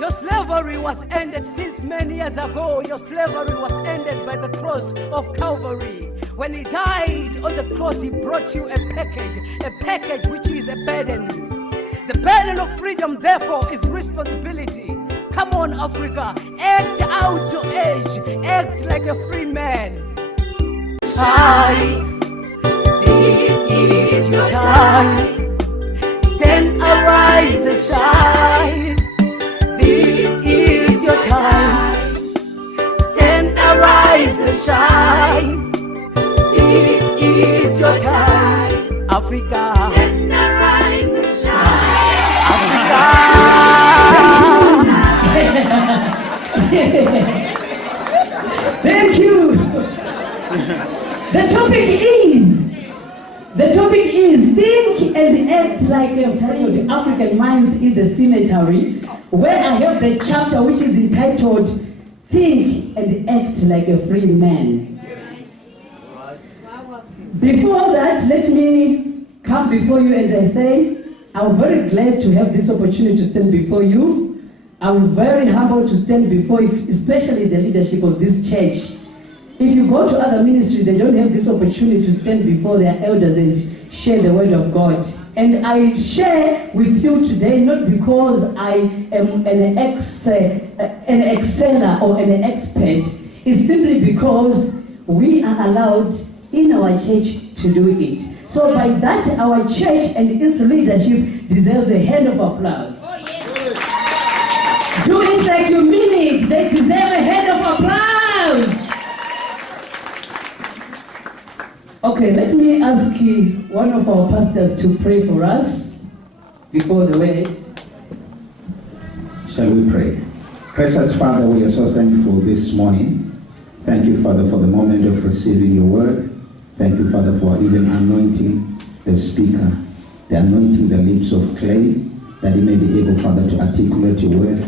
Your slavery was ended since many years ago. Your slavery was ended by the cross of Calvary. When he died on the cross, he brought you a package which is a burden. The burden of freedom, therefore, is responsibility. Come on, Africa, act out your age, act like a free man. Shine, this is your time. Stand, arise and shine. This is your time. Stand, arise and shine. This is your time. Africa. Stand, arise and shine. Africa. Thank you. The topic is think and act like we have titled African Minds in the Cemetery, where I have the chapter which is entitled Think and Act Like a Free Man. Before that, let me come before you and I say, I'm very glad to have this opportunity to stand before you. I'm very humbled to stand before you, especially the leadership of this church. If you go to other ministries, they don't have this opportunity to stand before their elders and share the word of God. And I share with you today not because I am an exceller or an expert. It's simply because we are allowed in our church to do it. So by that, our church and its leadership deserves a hand of applause. Oh, yes. Do it like you mean it. They deserve a hand of applause. Okay, let me ask one of our pastors to pray for us before the word. Shall we pray? Gracious Father, we are so thankful this morning. Thank you, Father, for the moment of receiving your word. Thank you, Father, for even anointing the speaker, the anointing the lips of clay, that he may be able, Father, to articulate your word.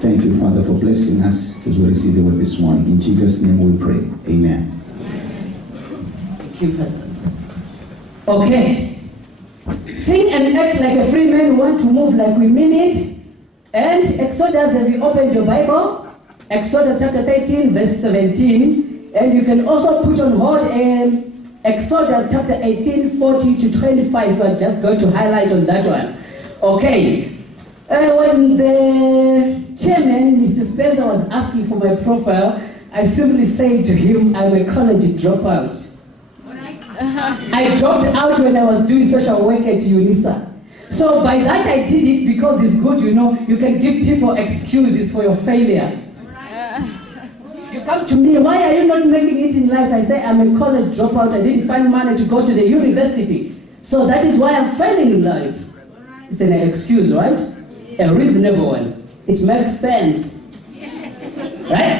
Thank you, Father, for blessing us as we receive the word this morning. In Jesus' name we pray. Amen. Thank you, Pastor. Okay. Think and act like a free man. We want to move like we mean it. And Exodus, have you opened your Bible? Exodus chapter 13, verse 17. And you can also put on hold Exodus chapter 18, 40 to 25. I'm just going to highlight on that one. Okay. When the chairman, Mr. Spencer, was asking for my profile, I simply said to him, I'm a college dropout. I dropped out when I was doing social work at UNISA. So by that I did it because it's good, you know, you can give people excuses for your failure. You come to me, why are you not making it in life? I say, I'm a college dropout, I didn't find money to go to the university. So that is why I'm failing in life. It's an excuse, right? A reasonable one. It makes sense. Right?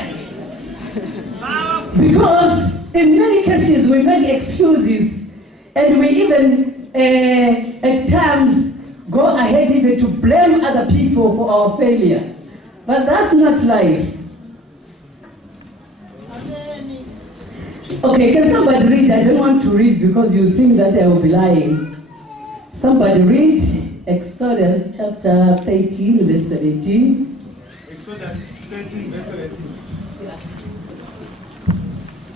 Because in many cases we make excuses and we even at times go ahead even to blame other people for our failure. But that's not life. Okay, can somebody read? I don't want to read because you think that I will be lying. Somebody read Exodus chapter 13, verse 17. Exodus 13, verse 17.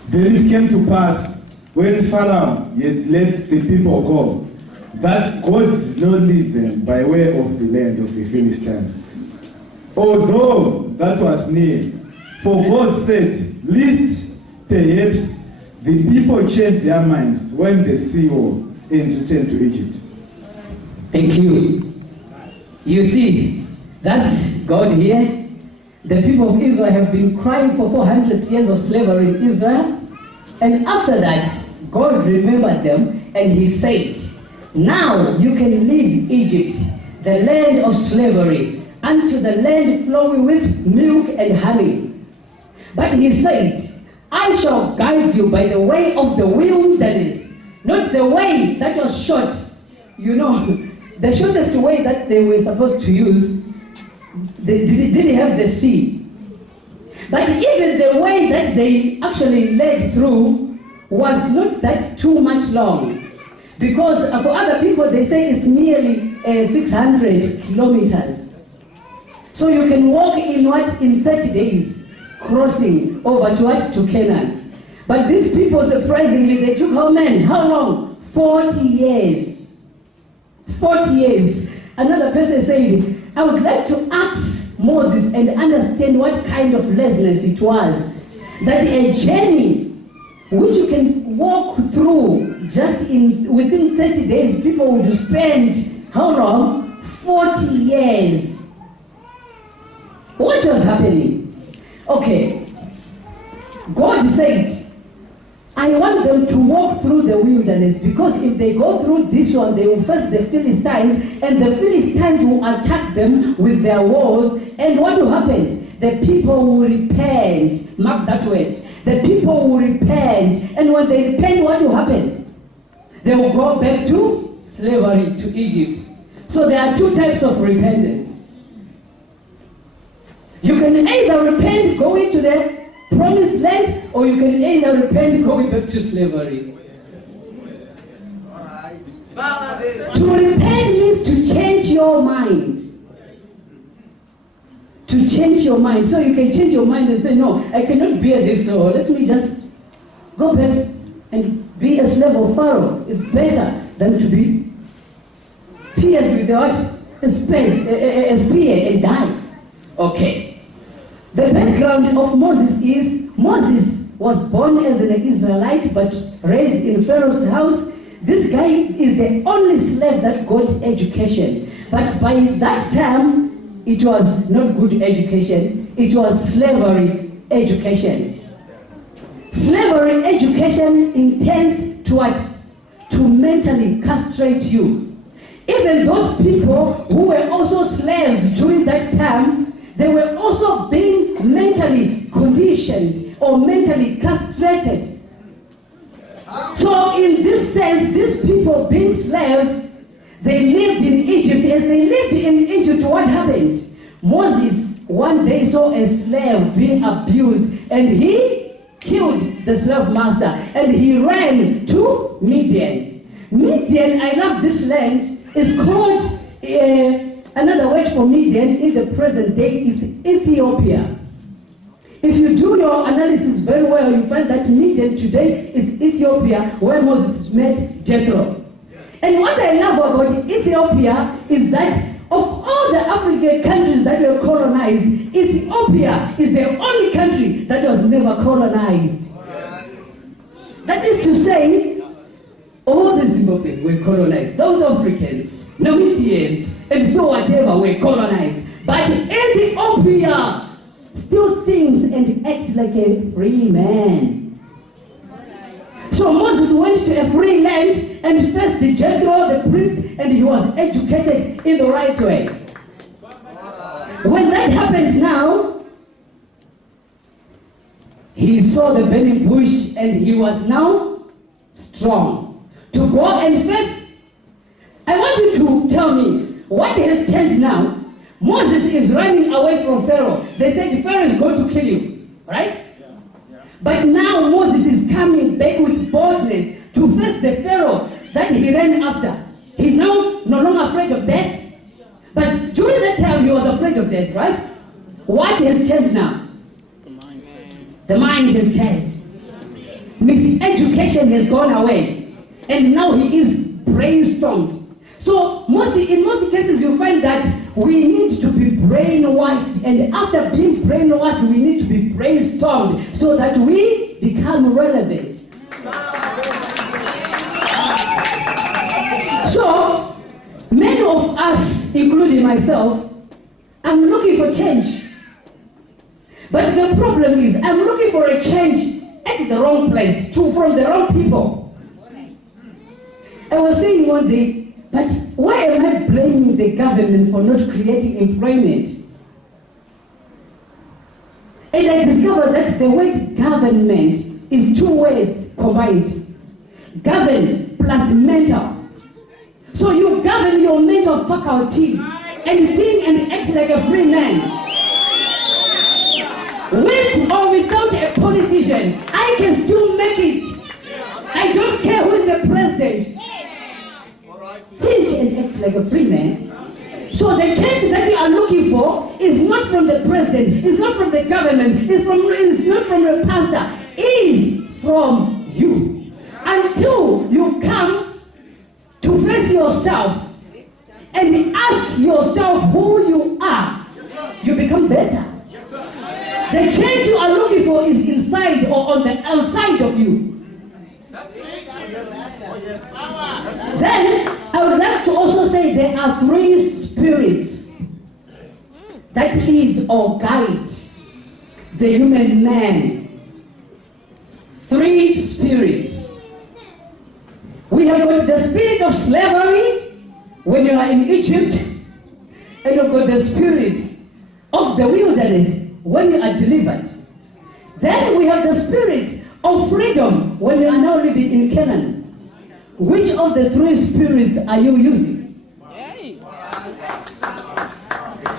Then it came to pass, when Pharaoh had let the people go, that God did not lead them by way of the land of the Philistines, although that was near. For God said, lest perhaps the people change their minds when they see war and return to Egypt. Thank you. You see, that's God here. The people of Israel have been crying for 400 years of slavery in Israel. And after that, God remembered them and he said, now you can leave Egypt, the land of slavery, unto the land flowing with milk and honey. But he said, I shall guide you by the way of the wilderness, not the way that was short. You know, the shortest way that they were supposed to use, they didn't have the sea. But even the way that they actually led through was not that too much long. Because for other people, they say it's nearly 600 kilometers. So you can walk in what? In 30 days, crossing over to what? To Canaan. But these people, surprisingly, they took how many? How long? 40 years. 40 years. Another person said, I would like to ask Moses and understand what kind of laziness it was. That a journey which you can walk through just within 30 days, people would spend how long? 40 years. What was happening? Okay, God said, I want them to walk through the wilderness, because if they go through this one, they will face the Philistines, and the Philistines will attack them with their wars, and what will happen? The people will repent. Mark that word. The people will repent, and when they repent, what will happen? They will go back to slavery, to Egypt. So there are two types of repentance. You can either repent going to the promised land, or you can either repent going back to slavery. To repent means to change your mind. To change your mind. So you can change your mind and say, no, I cannot bear this, so let me just go back and be a slave of Pharaoh. It's better than to be pierced with what? A spear and die. Okay. The background of Moses is, Moses was born as an Israelite but raised in Pharaoh's house. This guy is the only slave that got education. But by that time, it was not good education. It was slavery education. Slavery education intends to what? To mentally castrate you. Even those people who were also slaves during that time, they were also being mentally conditioned or mentally castrated. So in this sense, these people being slaves, they lived in Egypt. As they lived in Egypt, what happened? Moses one day saw a slave being abused, and he killed the slave master, and he ran to Midian. Midian, I love this land, is called, another word for Midian in the present day is Ethiopia. If you do your analysis very well, you find that Midian today is Ethiopia, where Moses met Jethro. And what I love about Ethiopia is that of all the African countries that were colonized, Ethiopia is the only country that was never colonized. That is to say, all the Zimbabweans were colonized, South Africans, Namibians, and so whatever were colonized. But Ethiopia still thinks and acts like a free man. So Moses went to a free land and faced Jethro, the priest, and he was educated in the right way. When that happened now, he saw the burning bush and he was now strong to go and face. I want you to tell me what has changed now. Moses is running away from Pharaoh. They said Pharaoh is going to kill you, right? But now Moses is coming back with boldness to face the Pharaoh that he ran after. He's now no longer afraid of death. But during that time he was afraid of death, right? What has changed now? The mindset. The mind has changed. Miseducation has gone away. And now he is brainstormed. So in most cases you find that we need to be brainwashed, and after being brainwashed we need to be brainstormed so that we become relevant. So many of us, including myself, I'm looking for change. But the problem is I'm looking for a change at the wrong place, from the wrong people. I was saying one day, but why am I blaming the government for not creating employment? And I discovered that the word government is two words combined. Govern plus mental. So you govern your mental faculty and think and act like a free man. With or without a politician, I can still make it. I don't care who is the president. Think and act like a free man. So the change that you are looking for is not from the president, it's not from the government, it's not from the pastor, it's from you. Until you come to face yourself and ask yourself who you are, you become better. The change you are looking for is inside or on the outside of you. Then I would like to also say there are 3 spirits that lead or guide the human man. 3 spirits. We have got the spirit of slavery when you are in Egypt, and you've got the spirit of the wilderness when you are delivered. Then we have the spirit of freedom when you are now living in Canaan. Which of the 3 spirits are you using?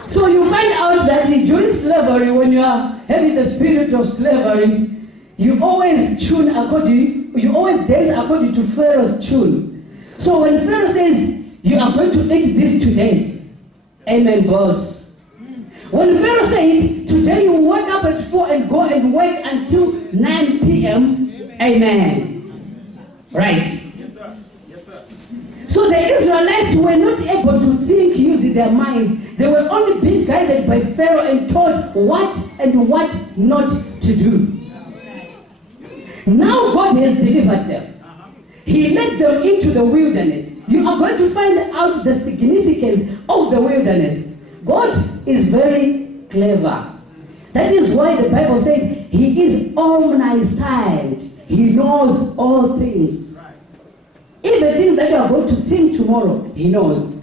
So you find out that during slavery, when you are having the spirit of slavery, you always dance according to Pharaoh's tune. So when Pharaoh says, you are going to eat this today, amen, boss. When Pharaoh says, today you wake up at 4 and go and work until 9 p.m., amen. Right. So the Israelites were not able to think using their minds. They were only being guided by Pharaoh and told what and what not to do. Now God has delivered them. He led them into the wilderness. You are going to find out the significance of the wilderness. God is very clever. That is why the Bible says He is omniscient. He knows all things. Even things that you are going to think tomorrow, He knows.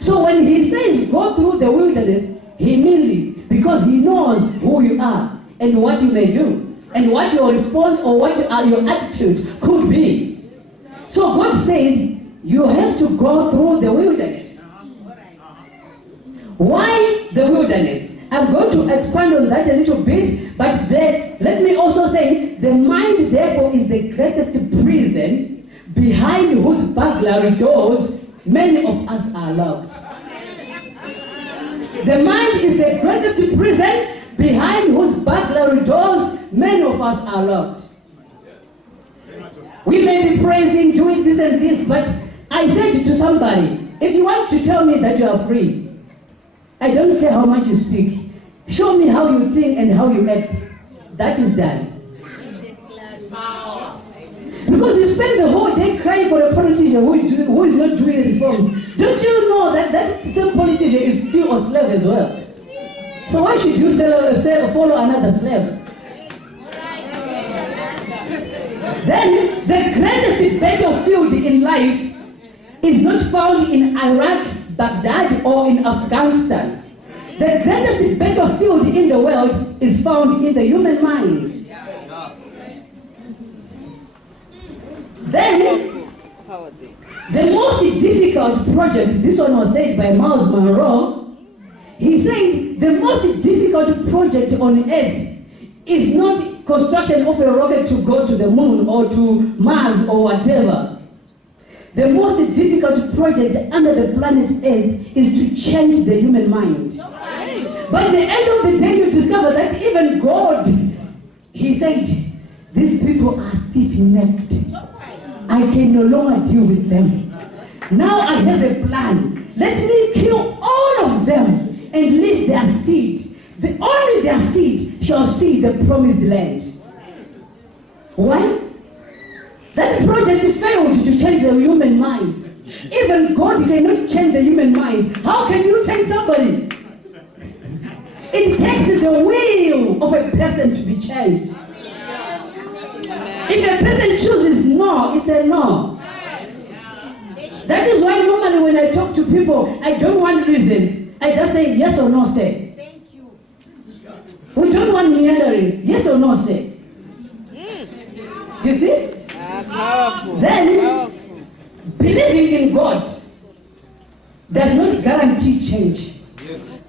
So when He says go through the wilderness, He means it because He knows who you are and what you may do and what your response or what your attitude could be. So God says you have to go through the wilderness. Why the wilderness? I'm going to expand on that a little bit, but let me also say the mind therefore is the greatest prison behind whose burglary doors many of us are locked. The mind is the greatest prison behind whose burglary doors many of us are locked. We may be praising, doing this and this, but I said to somebody, if you want to tell me that you are free, I don't care how much you speak. Show me how you think and how you act. That is done. Because you spend the whole day crying for a politician who is not doing reforms. Don't you know that same politician is still a slave as well? So why should you follow another slave? Then the greatest battlefield in life is not found in Iraq, Baghdad, or in Afghanistan. The greatest battlefield in the world is found in the human mind. Then, the most difficult project, this one was said by Miles Monroe, he said the most difficult project on earth is not construction of a rocket to go to the moon or to Mars or whatever. The most difficult project under the planet Earth is to change the human mind. By the end of the day, you discover that even God, He said, these people are stiff-necked. I can no longer deal with them. Now I have a plan. Let me kill all of them and leave their seed. Only their seed shall see the promised land. Why? That project failed to change the human mind. Even God cannot change the human mind. How can you change somebody? It takes the will of a person to be changed. If a person chooses no, it's a no. That is why normally when I talk to people, I don't want reasons. I just say yes or no, say. Thank you. We don't want meanderings. Yes or no, say. You see? Powerful. Then, believing in God does not guarantee change. Yes.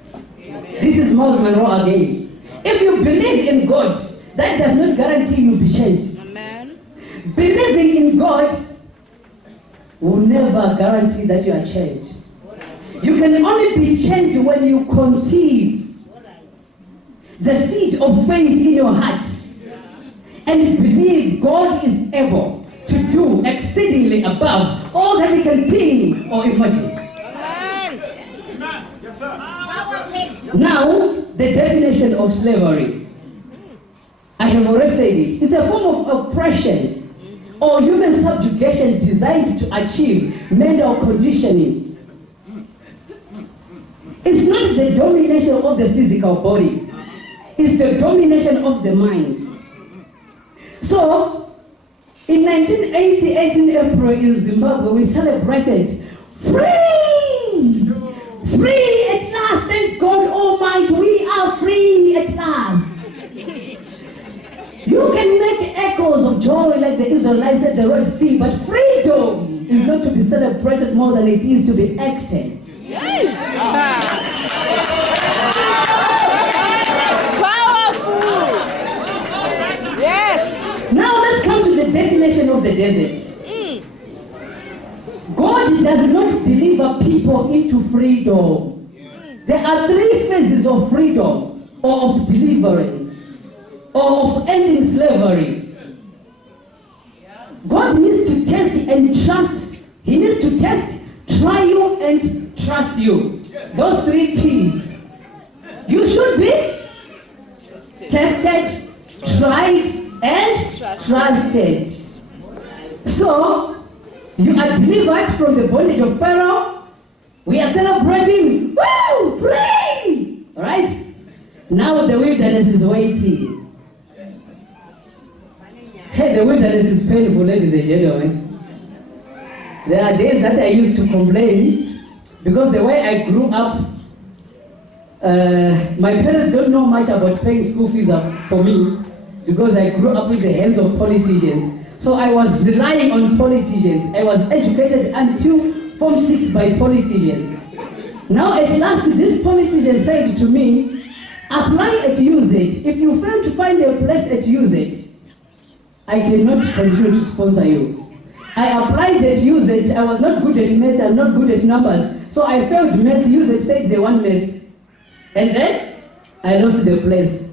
This is Miles Monroe again. If you believe in God, that does not guarantee you'll be changed. Amen. Believing in God will never guarantee that you are changed. You can only be changed when you conceive the seed of faith in your heart and believe God is able to do exceedingly above all that you can think or imagine. Now, the definition of slavery. I have already said it. It's a form of oppression or human subjugation designed to achieve mental conditioning. It's not the domination of the physical body. It's the domination of the mind. So, in 1988 in April in Zimbabwe, we celebrated free! Free at last! Thank God Almighty, we are free at last! You can make echoes of joy like the Israelites at the Red Sea, but freedom is not to be celebrated more than it is to be acted. Powerful! Yes! Now let's come to the definition of the desert. God does not deliver people into freedom. There are three phases of freedom or of deliverance or of ending slavery. God needs to test and trust. He needs to test, try you, and trust you. Those three T's. You should be tested, tried, and trusted. So, you are delivered from the bondage of Pharaoh. We are celebrating. Woo! Free! Alright? Now the wilderness is waiting. Hey, the wilderness is painful, ladies and gentlemen. There are days that I used to complain because the way I grew up, my parents don't know much about paying school fees for me because I grew up with the hands of politicians. So I was relying on politicians. I was educated until Form 6 by politicians. Now at last, this politician said to me, apply at USAID. If you fail to find a place at USAID, I cannot continue to sponsor you. I applied at USAID. I was not good at maths. I'm not good at numbers. So I failed maths. USAID said they want maths. And then I lost the place.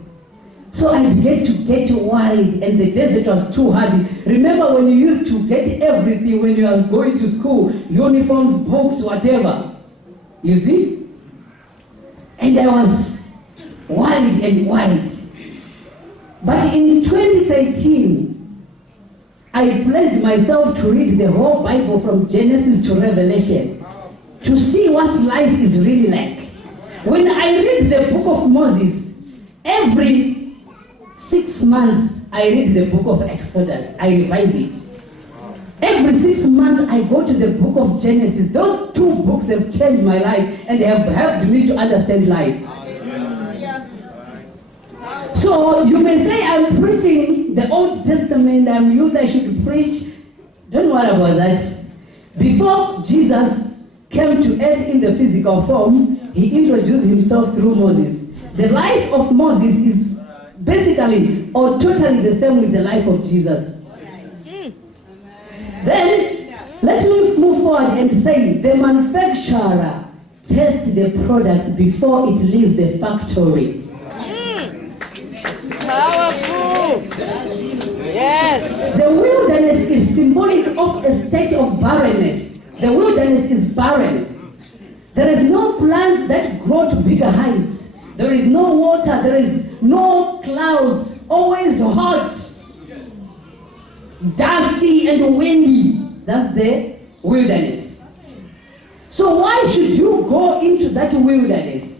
So I began to get worried, and the desert was too hard. Remember when you used to get everything when you were going to school, uniforms, books, whatever. You see? And I was worried and worried. But in 2013, I pledged myself to read the whole Bible from Genesis to Revelation to see what life is really like. When I read the book of Moses, every 6 months, I read the book of Exodus. I revise it. Every 6 months, I go to the book of Genesis. Those two books have changed my life and they have helped me to understand life. So you may say I'm preaching the Old Testament, I'm youth, I should preach. Don't worry about that. Before Jesus came to earth in the physical form, he introduced himself through Moses. The life of Moses is basically or totally the same with the life of Jesus. Then, let me move forward and say the manufacturer tests the products before it leaves the factory. Powerful! Yes! The wilderness is symbolic of a state of barrenness. The wilderness is barren. There is no plants that grow to bigger heights. There is no water. There is no clouds. Always hot. Dusty and windy. That's the wilderness. So why should you go into that wilderness?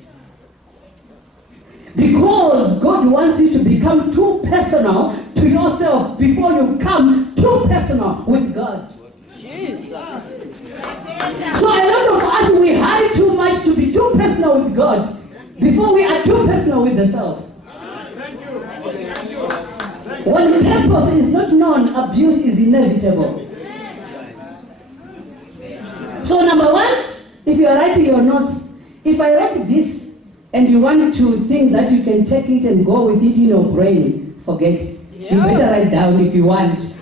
Because God wants you to become too personal to yourself before you come too personal with God. Jesus. So a lot of us, we hurry too much to be too personal with God before we are too personal with the self. When purpose is not known, abuse is inevitable. So number one, if you are writing your notes, if I write this and you want to think that you can take it and go with it in your brain, forget. You better write down if you want.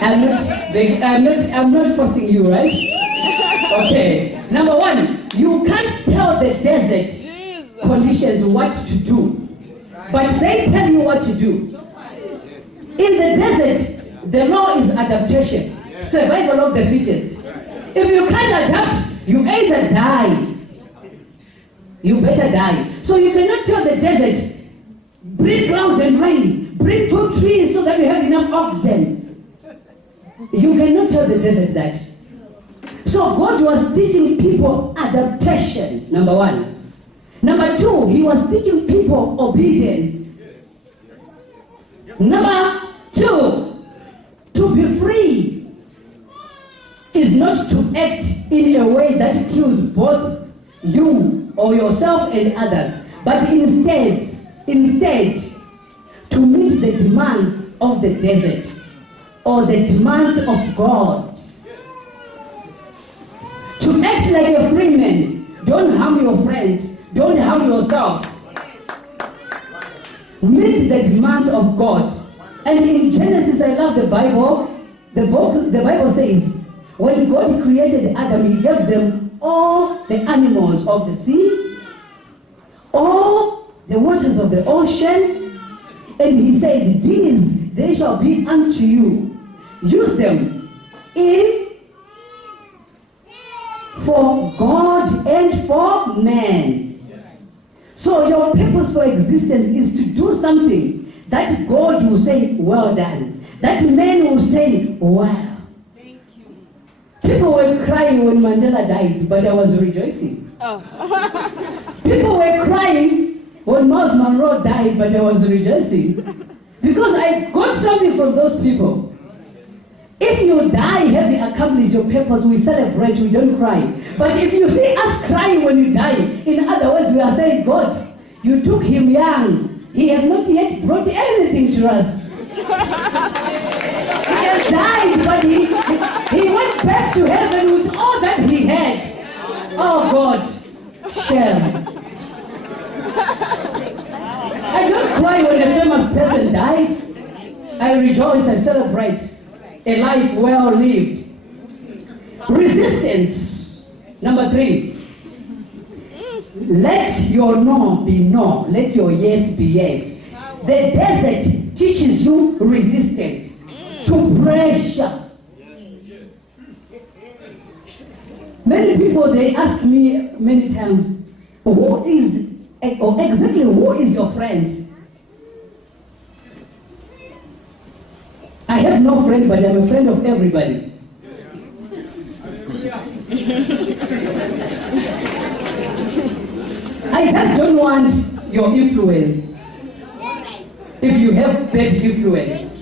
I'm not forcing you, right? Okay. Number one, You can't tell the desert Jesus. conditions what to do, but they tell you what to do. In the desert, the law is adaptation, survival of the fittest. If you can't adapt, you either die. You better die. So you cannot tell the desert, bring clouds and rain, bring 2 trees so that we have enough oxygen. You cannot tell the desert that. So God was teaching people adaptation, number 1. Number 2, he was teaching people obedience. Number 2, to be free is not to act in a way that kills both you or yourself and others, but instead to meet the demands of the desert or the demands of God. To act like a free man. Don't harm your friend. Don't harm yourself. Meet the demands of God. And in Genesis, I love the Bible. The Bible says, when God created Adam, he gave them all the animals of the sea, all the waters of the ocean, and he said, these, they shall be unto you. Use them for God and for man. So your purpose for existence is to do something that God will say, well done. That man will say, wow. Thank you. People were crying when Mandela died, but I was rejoicing. Oh. People were crying when Miles Monroe died, but I was rejoicing. Because I got something from those people. If you die having accomplished your purpose, we celebrate, we don't cry. But if you see us crying when you die, in other words, we are saying, God, you took him young. He has not yet brought anything to us. He has died, but he went back to heaven with all that he had. Oh God, shame. I don't cry when a famous person died. I rejoice, I celebrate a life well lived. Resistance. Number 3. Let your no be no. Let your yes be yes. The desert teaches you resistance to pressure. Many people, they ask me many times, who is your friend? I have no friend, but I'm a friend of everybody. I just don't want your influence. If you have bad influence.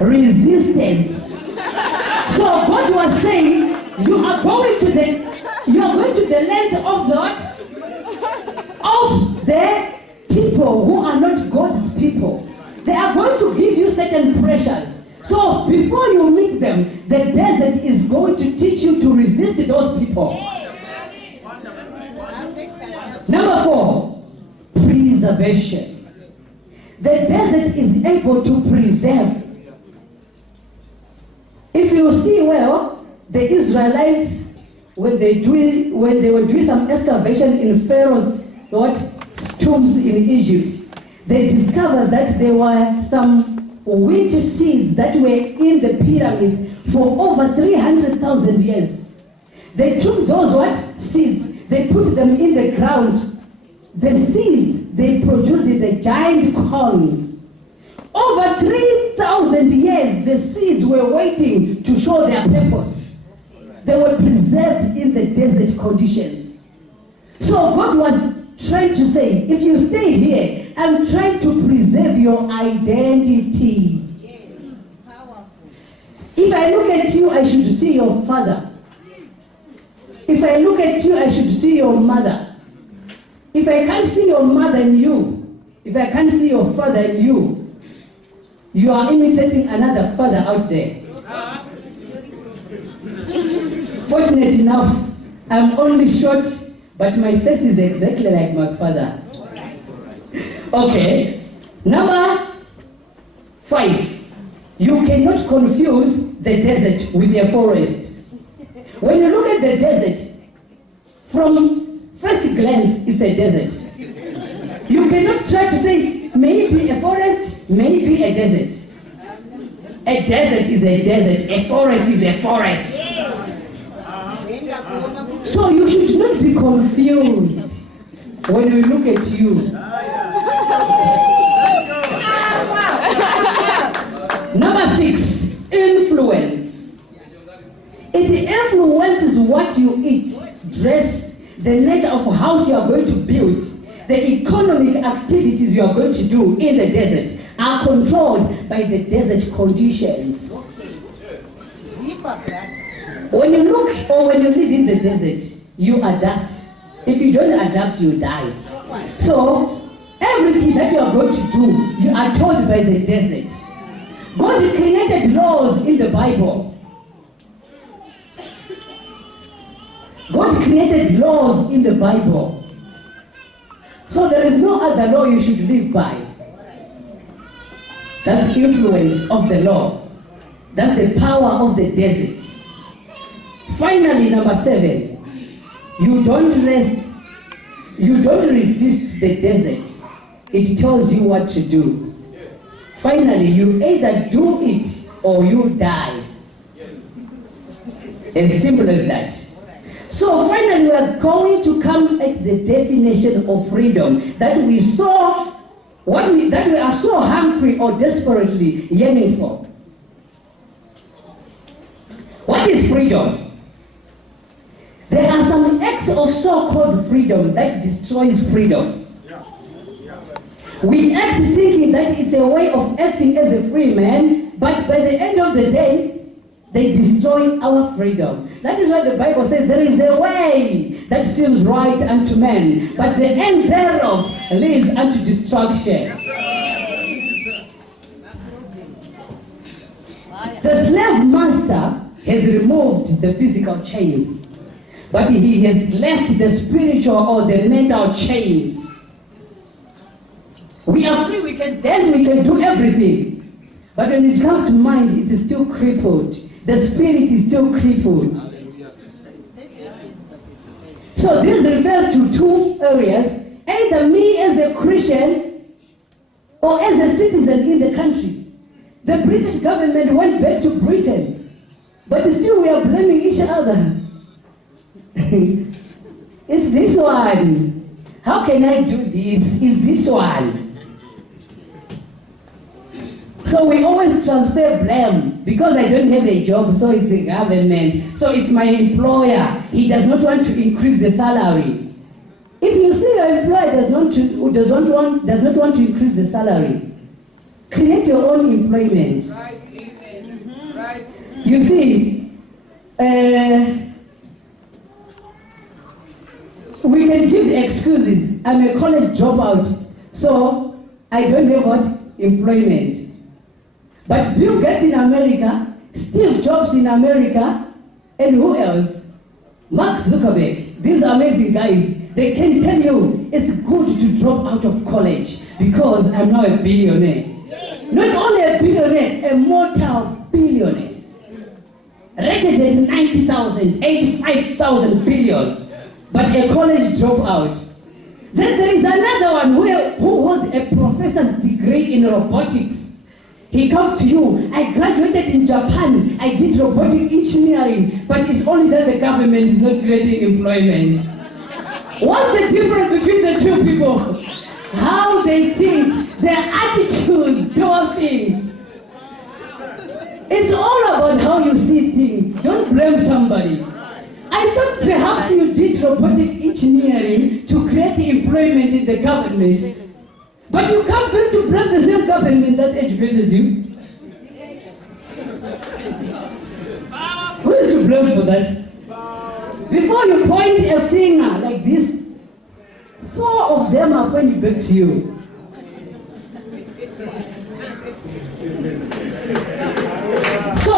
Resistance. So God was saying, you are going to the lands of God, of the people who are not God's people. They are going to give you certain pressures. So before you meet them, the desert is going to teach you to resist those people. Number 4, preservation. The desert is able to preserve. If you see well, the Israelites, when they were doing some excavation in Pharaoh's tombs in Egypt, they discovered that there were some wheat seeds that were in the pyramids for over 300,000 years. They took those seeds, they put them in the ground. The seeds, they produced the giant corns. Over 3,000 years, the seeds were waiting to show their purpose. They were preserved in the desert conditions. So God was trying to say, if you stay here, I'm trying to preserve your identity. Yes, powerful. If I look at you, I should see your father. If I look at you, I should see your mother. If I can't see your mother in you, if I can't see your father in you, you are imitating another father out there. Fortunate enough, I'm only short, but my face is exactly like my father. Okay, number 5. You cannot confuse the desert with a forest. When you look at the desert, From first glance, it's a desert. You cannot try to say, may it be a forest, may it be a desert. A desert is a desert, a forest is a forest. So you should not be confused when we look at you. Number 6, influence. It influences what you eat, dress, the nature of house you are going to build, the economic activities you are going to do in the desert are controlled by the desert conditions. When you look or when you live in the desert, you adapt. If you don't adapt, you die. So, everything that you are going to do, you are told by the desert. God created laws in the Bible. God created laws in the Bible. So there is no other law you should live by. That's the influence of the law. That's the power of the desert. Finally, number 7, you don't resist the desert. It tells you what to do. Finally, you either do it or you die. As simple as that. So finally, we are going to come at the definition of freedom that we saw, that we are so hungry or desperately yearning for. What is freedom? There are some acts of so-called freedom that destroys freedom. We act thinking that it's a way of acting as a free man, but by the end of the day, they destroy our freedom. That is why the Bible says there is a way that seems right unto men, but the end thereof leads unto destruction. The slave master has removed the physical chains, but he has left the spiritual or the mental chains. We are free, we can dance, we can do everything. But when it comes to mind, it is still crippled. The spirit is still crippled. So this refers to 2 areas. Either me as a Christian or as a citizen in the country. The British government went back to Britain, but still we are blaming each other. It's this one. How can I do this? It's this one. So we always transfer blame. Because I don't have a job, so it's the government. So it's my employer. He does not want to increase the salary. If you see your employer does not want to increase the salary, create your own employment. Right. Right. You see, we can give excuses. I'm a college dropout, so I don't have what? Employment. But Bill Gates in America, Steve Jobs in America, and who else? Mark Zuckerberg. These amazing guys, they can tell you it's good to drop out of college because I'm now a billionaire. Not only a billionaire, a multi-billionaire. Rated at 90,000, 85,000 billion, but a college dropout. Then there is another one who holds a professor's degree in robotics. He comes to you, I graduated in Japan, I did robotic engineering, but it's only that the government is not creating employment. What's the difference between the 2 people? How they think, their attitude toward things. It's all about how you see things. Don't blame somebody. I thought perhaps you did robotic engineering to create employment in the government. But you come back to blame the same government that educated you. Who is to blame for that? Before you point a finger like this, 4 of them are pointing back to you. So,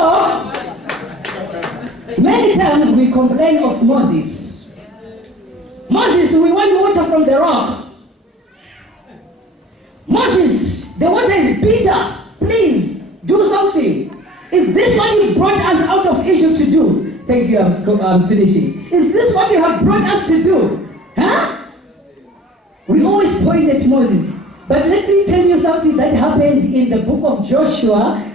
many times we complain of Moses. Moses, we want water from the rock. Moses, the water is bitter. Please, do something. Is this what you brought us out of Egypt to do? Thank you, I'm finishing. Is this what you have brought us to do? Huh? We always point at Moses. But let me tell you something that happened in the book of Joshua,